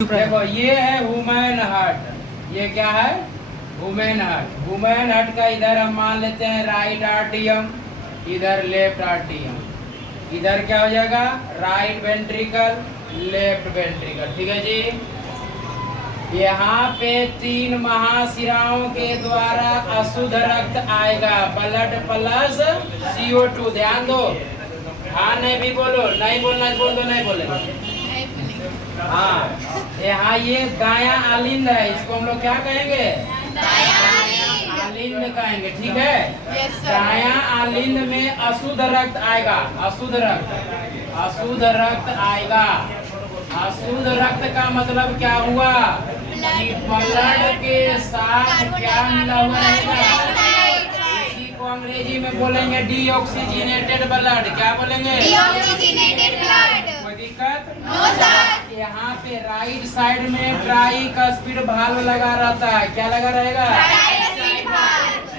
देखो ये है ह्यूमन हार्ट। ये क्या है? Human heart. ह्यूमन हार्ट का इधर हम मान लेते हैं राइट आर्टियम, इधर लेफ्ट आर्टियम। इधर क्या हो जाएगा? Right ventricle, left ventricle. ठीक है जी। यहाँ पे 3 महाशिराओं के द्वारा अशुद्ध रक्त आएगा, ब्लड प्लस CO2। ध्यान दो, हाँ नहीं भी बोलो, नहीं बोलना बोल दो, नहीं बोले। हाँ, यहाँ ये दायां आलिंद है, इसको हम लोग क्या कहेंगे? आलिंद कहेंगे। ठीक है। दायां आलिंद में अशुद्ध रक्त आएगा, अशुद्ध रक्त आएगा। अशुद्ध रक्त का मतलब क्या हुआ? कि ब्लड के साथ क्या मिला हुआ रहेगा? इसी को अंग्रेजी में बोलेंगे डीऑक्सीजनेटेड ब्लड। क्या बोलेंगे? Deoxygenated blood. कोई दिक्कत? No sir. यहाँ पे राइट साइड में ट्राइकस्पिड वाल्व लगा रहता है। क्या लगा रहेगा?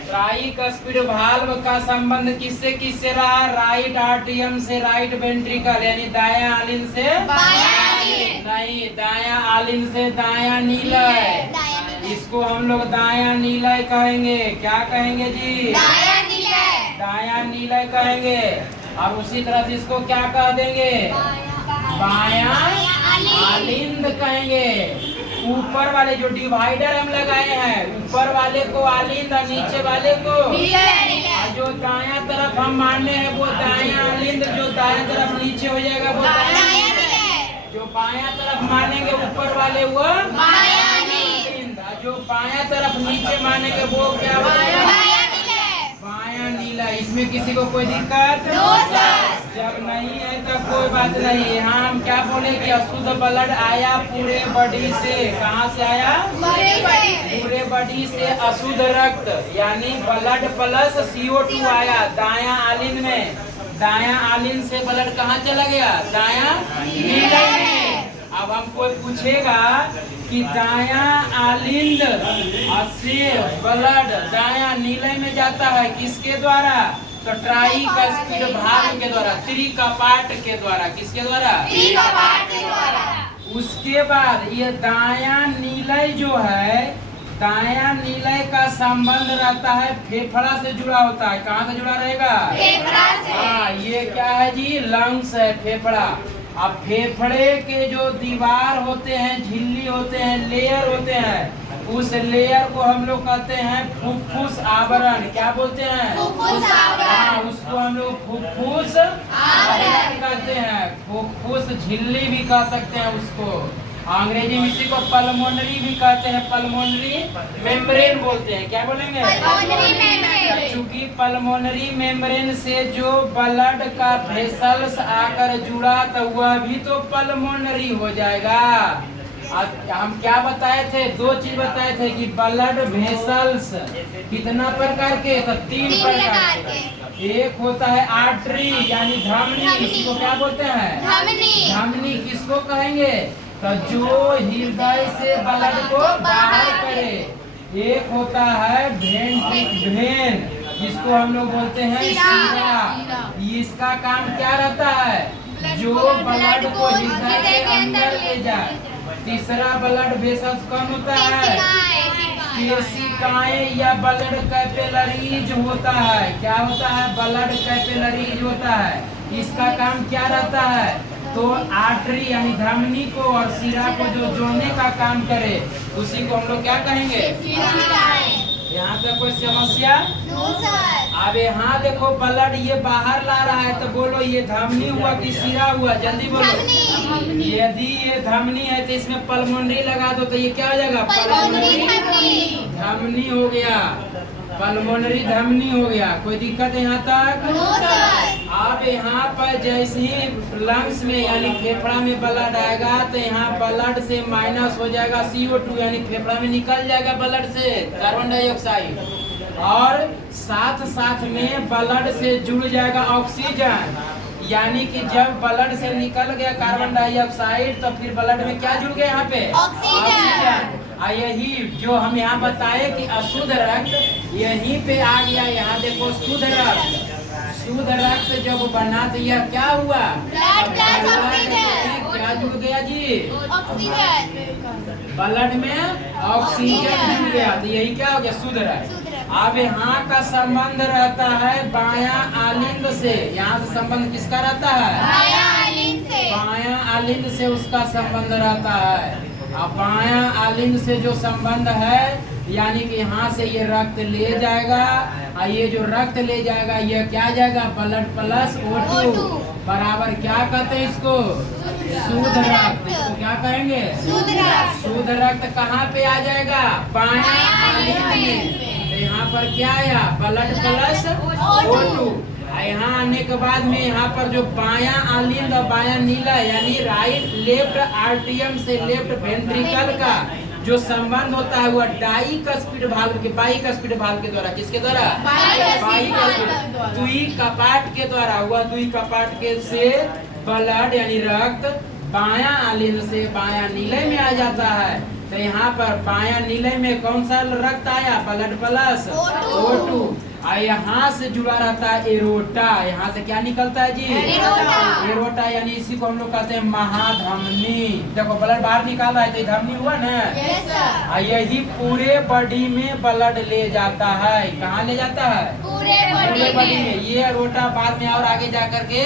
ट्राइकस्पिड वाल्व का संबंध किससे किससे रहा? राइट आर्टियम से राइट वेंट्रिकल, यानी दायां आलिंद से नहीं, दायां आलिंद से दायां नीलय। इसको हम लोग दायां नीलय कहेंगे। क्या कहेंगे जी? दायां नीलय कहेंगे। और उसी तरह से इसको क्या कह देंगे? बायां आलिंद कहेंगे। ऊपर वाले जो डिवाइडर हम लगाए हैं, ऊपर वाले को आलिंद और नीचे वाले को और जो दायां तरफ हम मानने हैं वो दायां आलिंद, जो दायां तरफ नीचे हो जाएगा वो जो बायां तरफ मानेंगे ऊपर वाले वो आलिंद, जो बायां तरफ नीचे मानेंगे वो क्या होगा? बायां नीला। इसमें किसी को कोई दिक्कत? जब नहीं है तो कोई बात नहीं। यहाँ हम क्या बोले कि अशुद्ध ब्लड आया पूरे बॉडी से। कहाँ से आया? पूरे बॉडी से अशुद्ध रक्त, यानी ब्लड प्लस CO2 आया दायां आलिंद में। दायां आलिंद से ब्लड कहाँ चला गया? दायां नीलय में। अब हमको पूछेगा कि दायां आलिंद से ब्लड दायां नीलय में जाता है किसके द्वारा? तो ट्राइकस्पिड वाल्व के द्वारा, त्रिकपाट के द्वारा। किसके द्वारा? उसके बाद ये दायां नीलय जो है, दायां नीलय का संबंध रहता है फेफड़ा से जुड़ा होता है। कहाँ से जुड़ा रहेगा? हाँ, ये क्या है जी? लंग्स है, फेफड़ा। अब फेफड़े के जो दीवार होते हैं, झिल्ली होते हैं, लेयर होते हैं, उस लेयर को हम लोग कहते हैं फुफ्फुस आवरण। क्या बोलते हैं? हाँ, उसको हम लोग फुफ्फुस आवरण कहते हैं। फुफ्फुस झिल्ली भी कह सकते हैं उसको। अंग्रेजी में इसी को पल्मोनरी भी कहते हैं, पल्मोनरी मेम्ब्रेन बोलते हैं। क्या बोलेंगे? चूंकि पल्मोनरी मेम्ब्रेन से जो ब्लड का वेसल्स आकर जुड़ा तो वह भी तो पल्मोनरी हो जाएगा। हम क्या बताए थे? 2 चीज बताए थे कि ब्लड वेसल्स कितना प्रकार के? तो 3 प्रकार के। एक होता है आर्टरी, यानी धमनी। इसको क्या बोलते हैं? धमनी। किसको कहेंगे? तो जो हृदय से ब्लड को बाहर करे। एक होता है वेन, जिसको हम लोग बोलते हैं शिरा। इसका काम क्या रहता है? जो ब्लड को हृदय के अंदर ले जाए। तीसरा ब्लड वेसल्स कौन होता है? केशिकाएं या ब्लड कैपिलरीज होता है। क्या होता है? ब्लड कैपिलरीज होता है। इसका काम क्या रहता है? तो आर्टरी यानी धमनी को और शिरा को जो जोड़ने का काम करे, उसी को हम लोग क्या कहेंगे? यहाँ पे कोई समस्या? अब यहाँ देखो ब्लड ये बाहर ला रहा है, तो बोलो ये धमनी हुआ कि शिरा हुआ? जल्दी बोलो। यदि ये धमनी है तो इसमें पल्मोनरी लगा दो, तो ये क्या हो जाएगा? पल्मोनरी धमनी हो गया, पल्मोनरी धमनी हो गया। कोई दिक्कत है यहाँ तक? अब यहाँ पर जैसे ही लंग्स में यानी फेफड़ा में ब्लड आएगा, तो यहाँ ब्लड से माइनस हो जाएगा CO2, यानी फेफड़ा में निकल जाएगा ब्लड से कार्बन डाइऑक्साइड, और साथ साथ में ब्लड से जुड़ जाएगा ऑक्सीजन। यानी कि जब ब्लड से निकल गया कार्बन डाइऑक्साइड, तो फिर ब्लड में क्या जुड़ गया? यहाँ पे ऑक्सीजन। यही जो हम यहाँ बताए कि अशुद्ध रक्त यहीं पे आ गया। यहाँ देखो शुद्ध रक्त, शुद्ध रक्त जब बना तो यह क्या हुआ? Blood plus oxygen. क्या जुड़ गया जी? ऑक्सीजन। ब्लड में ऑक्सीजन जुड़ गया तो यही क्या हो गया? शुद्ध रक्त। अब यहाँ का संबंध रहता है बायां आलिंद से। यहाँ से संबंध किसका रहता है? बायां आलिंद से। बायां आलिंद से उसका संबंध रहता है। अब बायां आलिंद से जो संबंध है यानी कि यहाँ से ये रक्त ले जाएगा और ये जो रक्त ले जाएगा ये क्या जाएगा? ब्लड प्लस O2 बराबर क्या कहते हैं इसको? शुद्ध रक्त। इसको क्या कहेंगे? शुद्ध रक्त। शुद्ध रक्त कहाँ पे आ जाएगा? बायां आलिंद में। तो यहाँ पर क्या आया? Blood plus O2। यहाँ आने के बाद में यहाँ पर जो बायां आलिंद और बायां नीला यानी राइट लेफ्ट आर्टियम से लेफ्ट वेंट्रिकल का जो संबंध होता है वह डाइकस्पिड वाल्व के बाइकस्पिड वाल्व के द्वारा। किसके द्वारा? बाइकस्पिड दुई कपाट के द्वारा। वह दुई कपाट के से ब्लड यानी रक्त बायां आलिंद से बायां नीले में आ जाता है। तो यहाँ पर बायां नीले में कौन सा रक्त आया? Blood plus O2। और यहाँ से जुड़ा रहता है एरोटा। यहाँ से क्या निकलता है जी? एरोटा यानी इसी को हम लोग कहते हैं महाधमनी। देखो ब्लड बाहर निकाल रहा है तो धमनी हुआ ना। और यही पूरे बॉडी में ब्लड ले जाता है। कहाँ ले जाता है? पूरे बॉडी में। ये एरोटा बाद में और आगे जा करके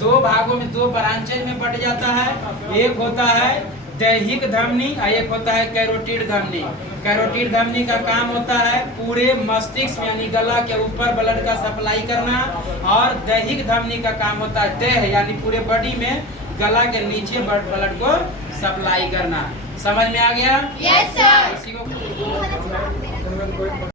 दो भागों में, दो ब्रांचेज में बट जाता है। एक होता है दैहिक धमनी और एक होता है कैरोटिड धमनी। कैरोटिड धमनी का काम होता है पूरे मस्तिष्क यानी गला के ऊपर ब्लड का सप्लाई करना और दैहिक धमनी का काम होता है देह यानी पूरे बॉडी में गला के नीचे ब्लड को सप्लाई करना। समझ में आ गया? Yes sir. इसी को